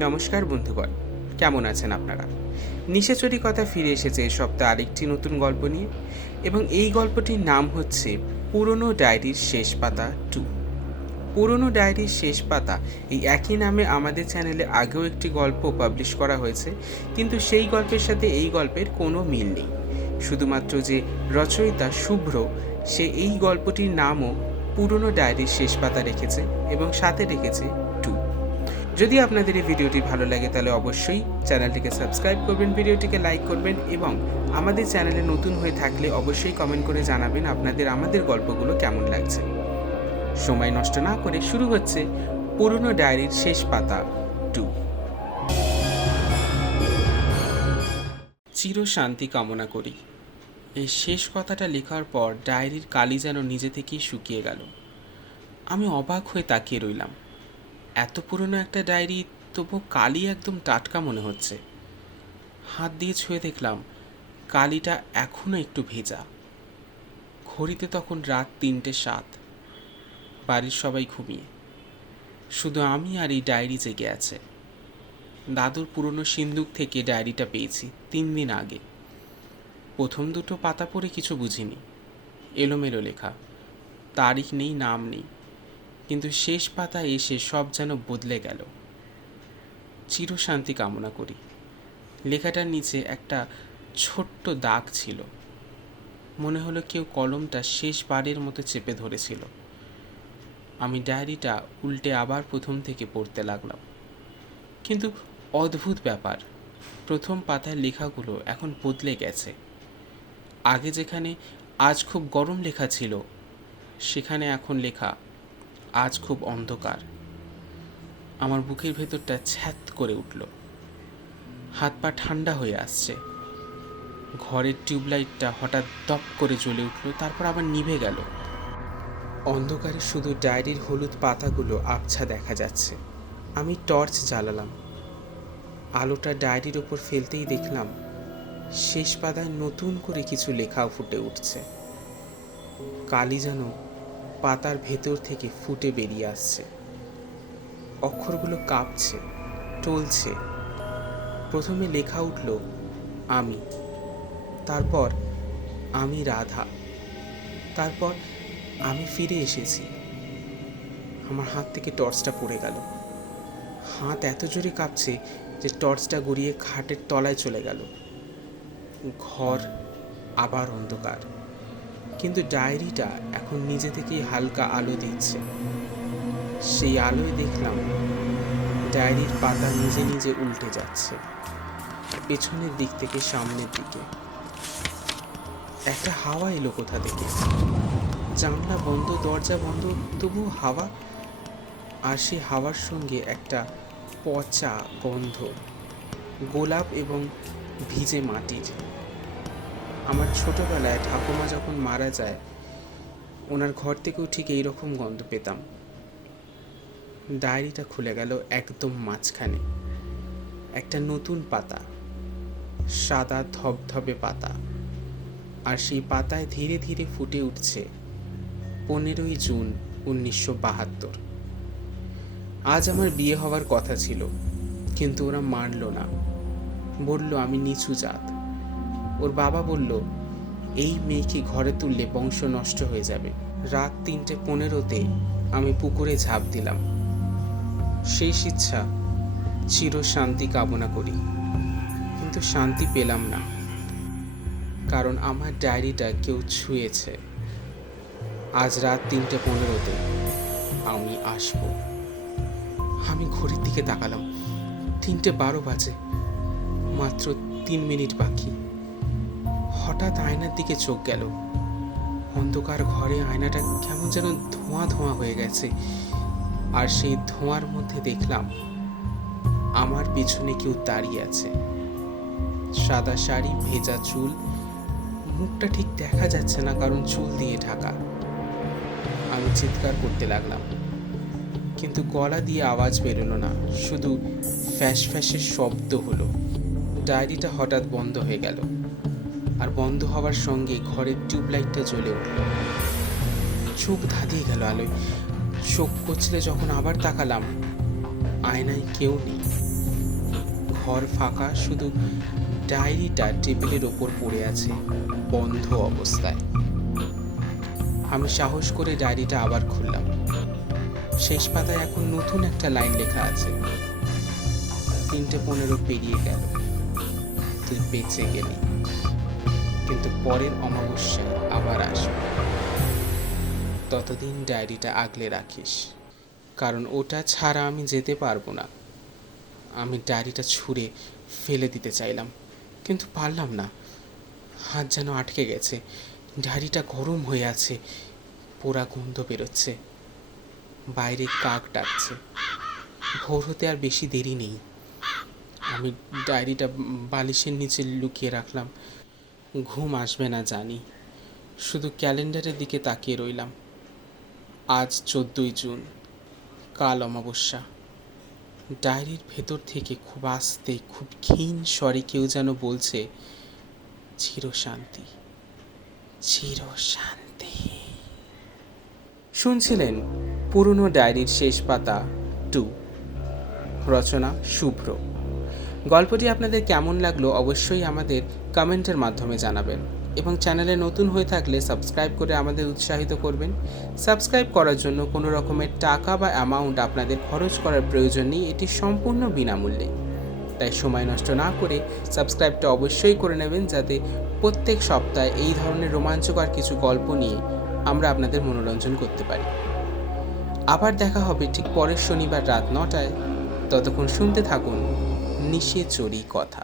নমস্কার বন্ধুগণ, কেমন আছেন আপনারা? নিশাচরি কথা ফিরে এসেছে এ সপ্তাহে আরেকটি নতুন গল্প নিয়ে, এবং এই গল্পটির নাম হচ্ছে পুরনো ডায়েরির শেষ পাতা 2। পুরনো ডায়েরির শেষ পাতা এই একই নামে আমাদের চ্যানেলে আগেও একটি গল্প পাবলিশ করা হয়েছে, কিন্তু সেই গল্পের সাথে এই গল্পের কোনো মিল নেই। শুধুমাত্র যে রচয়িতা শুভ্র, সে এই গল্পটির নামও পুরনো ডায়েরির শেষ পাতা রেখেছে এবং সাথে রেখেছে 2। যদি আপনাদের এই ভিডিওটি ভালো লাগে তাহলে অবশ্যই চ্যানেলটিকে সাবস্ক্রাইব করবেন, ভিডিওটিকে লাইক করবেন এবং আমাদের চ্যানেলে নতুন হয়ে থাকলে অবশ্যই কমেন্ট করে জানাবেন আপনাদের আমাদের গল্পগুলো কেমন লাগছে। সময় নষ্ট না করে শুরু হচ্ছে পুরনো ডায়েরির শেষ পাতা 2। চির শান্তি কামনা করি। এই শেষ কথাটা লেখার পর ডায়েরির কালি যেন নিজে থেকেই শুকিয়ে গেল। আমি অবাক হয়ে তাকিয়ে রইলাম। এত পুরনো একটা ডায়েরি, তবু কালি একদম টাটকা মনে হচ্ছে। হাত দিয়ে ছুঁয়ে দেখলাম কালিটা এখনও একটু ভেজা। ঘড়িতে তখন রাত 3:07। বাড়ির সবাই ঘুমিয়ে, শুধু আমি আর এই ডায়েরি জেগে আছে। দাদুর পুরনো সিন্দুক থেকে ডায়েরিটা পেয়েছি 3 দিন আগে। প্রথম দুটো পাতা পড়ে কিছু বুঝিনি, এলোমেলো লেখা, তারিখ নেই, নাম নেই, কিন্তু শেষ পাতায় এসে সব যেন বদলে গেল। চিরশান্তি কামনা করি। লেখাটার নিচে একটা ছোট্ট দাগ ছিল। মনে হলো কেউ কলমটা শেষবারের মতো চেপে ধরেছিল। আমি ডায়েরিটা উল্টে আবার প্রথম থেকে পড়তে লাগলাম। কিন্তু অদ্ভুত ব্যাপার, প্রথম পাতার লেখাগুলো এখন বদলে গেছে। আগে যেখানে আজ খুব গরম লেখা ছিল, সেখানে এখন লেখা আজ খুব অন্ধকার। আমার বুকের ভেতরটা ছ্যাত করে উঠল, হাত পা ঠান্ডা হয়ে আসছে। ঘরের টিউবলাইটটা হঠাৎ দপ করে জ্বলে উঠল, তারপর আবার নিভে গেল। অন্ধকারে শুধু ডায়েরির হলুদ পাতাগুলো আবছা দেখা যাচ্ছে। আমি টর্চ জ্বালালাম। আলোটা ডায়েরির ওপর ফেলতেই দেখলাম শেষ পাতায় নতুন করে কিছু লেখাও ফুটে উঠছে। কালি যেন পাতার ভেতর থেকে ফুটে বেরিয়ে আসছে। অক্ষরগুলো কাঁপছে, টলছে। প্রথমে লেখা উঠল আমি, তারপর আমি রাধা, তারপর আমি ফিরে এসেছি। আমার হাত থেকে টর্চটা পড়ে গেল। হাত এত জোরে কাঁপছে যে টর্চটা গড়িয়ে খাটের তলায় চলে গেল। ঘর আবার অন্ধকার, কিন্তু ডায়েরিটা এখন নিজে থেকেই হালকা আলো দিচ্ছে। সেই আলোয় দেখলাম ডায়েরির পাতা নিজে নিজে উল্টে যাচ্ছে, পেছনের দিক থেকে সামনের দিকে। একটা হাওয়া এলো কোথা থেকে। জানলা বন্ধ, দরজা বন্ধ, তবুও হাওয়া। আর সেই হাওয়ার সঙ্গে একটা পচা গন্ধ, গোলাপ এবং ভিজে মাটির। আমার ছোটবেলায় ঠাকুমা যখন মারা যায়, ওনার ঘর থেকেও ঠিক এইরকম গন্ধ পেতাম। ডায়েরিটা খুলে গেল একদম মাঝখানে। একটা নতুন পাতা, সাদা ধবধবে পাতা, আর সেই পাতায় ধীরে ধীরে ফুটে উঠছে 15ই জুন 1972। আজ আমার বিয়ে হওয়ার কথা ছিল, কিন্তু ওরা মানল না। বলল আমি নিচু জাত। ওর বাবা বলল এই মেয়েকে ঘরে তুললে বংশ নষ্ট হয়ে যাবে। রাত 3:15-তে আমি পুকুরে ঝাঁপ দিলাম। শেষ ইচ্ছা চির শান্তি কামনা করি, কিন্তু শান্তি পেলাম না, কারণ আমার ডায়েরিটা কেউ ছুঁয়েছে। আজ রাত 3:15-তে আমি আসবো। আমি ঘড়ির দিকে তাকালাম, 3:12 বাজে, মাত্র 3 মিনিট বাকি। হঠাৎ আয়নার দিকে চোখ গেল। অন্ধকার ঘরে আয়নাটা কেমন যেন ধোঁয়া ধোঁয়া হয়ে গেছে, আর সেই ধোঁয়ার মধ্যে দেখলাম আমার পেছনে কেউ দাঁড়িয়ে আছে। সাদা শাড়ি, ভেজা চুল, মুখটা ঠিক দেখা যাচ্ছে না কারণ চুল দিয়ে ঢাকা। আমি চিৎকার করতে লাগলাম, কিন্তু গলা দিয়ে আওয়াজ বেরোলো না, শুধু ফ্যাস ফ্যাসের শব্দ হলো। ডায়েরিটা হঠাৎ বন্ধ হয়ে গেল, আর বন্ধ হওয়ার সঙ্গে ঘরের টিউবলাইটটা জ্বলে উঠল। চোখ ধাঁধিয়ে গেল আলোয়। চোখ কচলে যখন আবার তাকালাম, আয়নায় কেউ নেই। ঘর ফাঁকা, শুধু ডায়েরিটা টেবিলের ওপর পড়ে আছে বন্ধ অবস্থায়। আমি সাহস করে ডায়েরিটা আবার খুললাম। শেষ পাতায় এখন নতুন একটা লাইন লেখা আছে, 3:15 পেরিয়ে গেল, তুই বেঁচে গেলি, কিন্তু পরের অমাবস্যায় আবার আসবে। ততদিন ডায়েরিটা আগলে রাখিস, কারণ ওটা ছাড়া আমি যেতে পারবো না। আমি ডায়েরিটা ছুঁড়ে ফেলে দিতে চাইলাম, কিন্তু পারলাম না। হাত যেন আটকে গেছে। ডায়েরিটা গরম হয়ে আছে, পোড়া গন্ধ বেরোচ্ছে। বাইরে কাক ডাকছে। ভোর হতে আর বেশি দেরি নেই। আমি ডায়েরিটা বালিশের নিচে লুকিয়ে রাখলাম। ঘুম আসবে না জানি, শুধু ক্যালেন্ডারের দিকে তাকিয়ে রইলাম। আজ 14ই জুন, কাল অমাবস্যা। ডায়েরির ভেতর থেকে খুব আস্তে, খুব ক্ষীণ স্বরে কেউ যেন বলছে, চিরশান্তি, চিরশান্তি। শুনছিলেন পুরনো ডায়েরির শেষ পাতা 2, রচনা শুভ্র। গল্পটি আপনাদের কেমন লাগলো অবশ্যই আমাদের কমেন্টের মাধ্যমে জানাবেন, এবং চ্যানেলে নতুন হয়ে থাকলে সাবস্ক্রাইব করে আমাদের উৎসাহিত করবেন। সাবস্ক্রাইব করার জন্য কোনো রকমের টাকা বা অ্যামাউন্ট আপনাদের খরচ করার প্রয়োজন নেই, এটি সম্পূর্ণ বিনামূল্যে। তাই সময় নষ্ট না করে সাবস্ক্রাইবটা অবশ্যই করে নেবেন, যাতে প্রত্যেক সপ্তাহে এই ধরনের রোমাঞ্চকর কিছু গল্প নিয়ে আমরা আপনাদের মনোরঞ্জন করতে পারি। আবার দেখা হবে ঠিক পরের শনিবার রাত 9টায়। ততক্ষণ শুনতে থাকুন নিশিচুরি কথা।